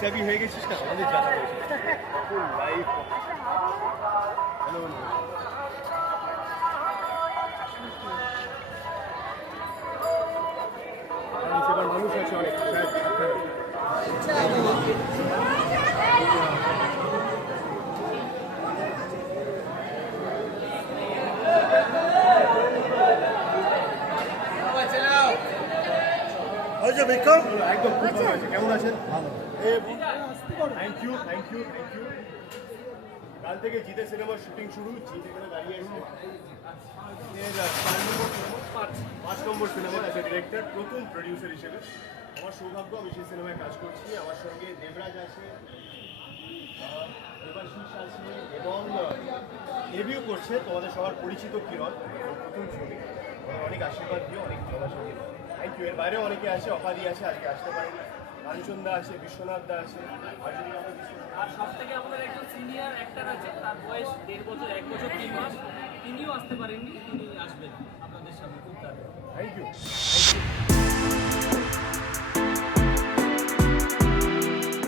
সেভি হয়ে গেছিস না আমাদের জানা রয়েছে লাইফ হ্যালো সেবার মানুষ আছে অনেক একদম কেমন আছেন thank you thank you thank you কাল থেকে জিতে সিনেমার শুটিং শুরু জিতে এখানে দাঁড়িয়ে আছে পাঁচ নম্বর সিনেমা অ্যাজ এ ডিরেক্টর প্রথম প্রডিউসার হিসেবে আমার সৌভাগ্য আমি সেই সিনেমায় কাজ করছি আমার সঙ্গে দেবরাজ আছে দেবাশিস আছে এবং ডেবিউ করছে তোমাদের সবার পরিচিত কিরণ প্রথম ছবি অনেক আশীর্বাদ দিও অনেক জলাশয় থ্যাংক ইউ এর বাইরেও অনেকে আছে অপাদি আছে আজকে আসতে পারেনি কাঞ্চন দা আছে বিশ্বনাথ দা আছে আর সব থেকে আমাদের একজন সিনিয়র অ্যাক্টর আছে তার বয়স 1.5 বছর 1 বছর 3 মাস তিনিও আসতে পারেননি তিনি আসবেন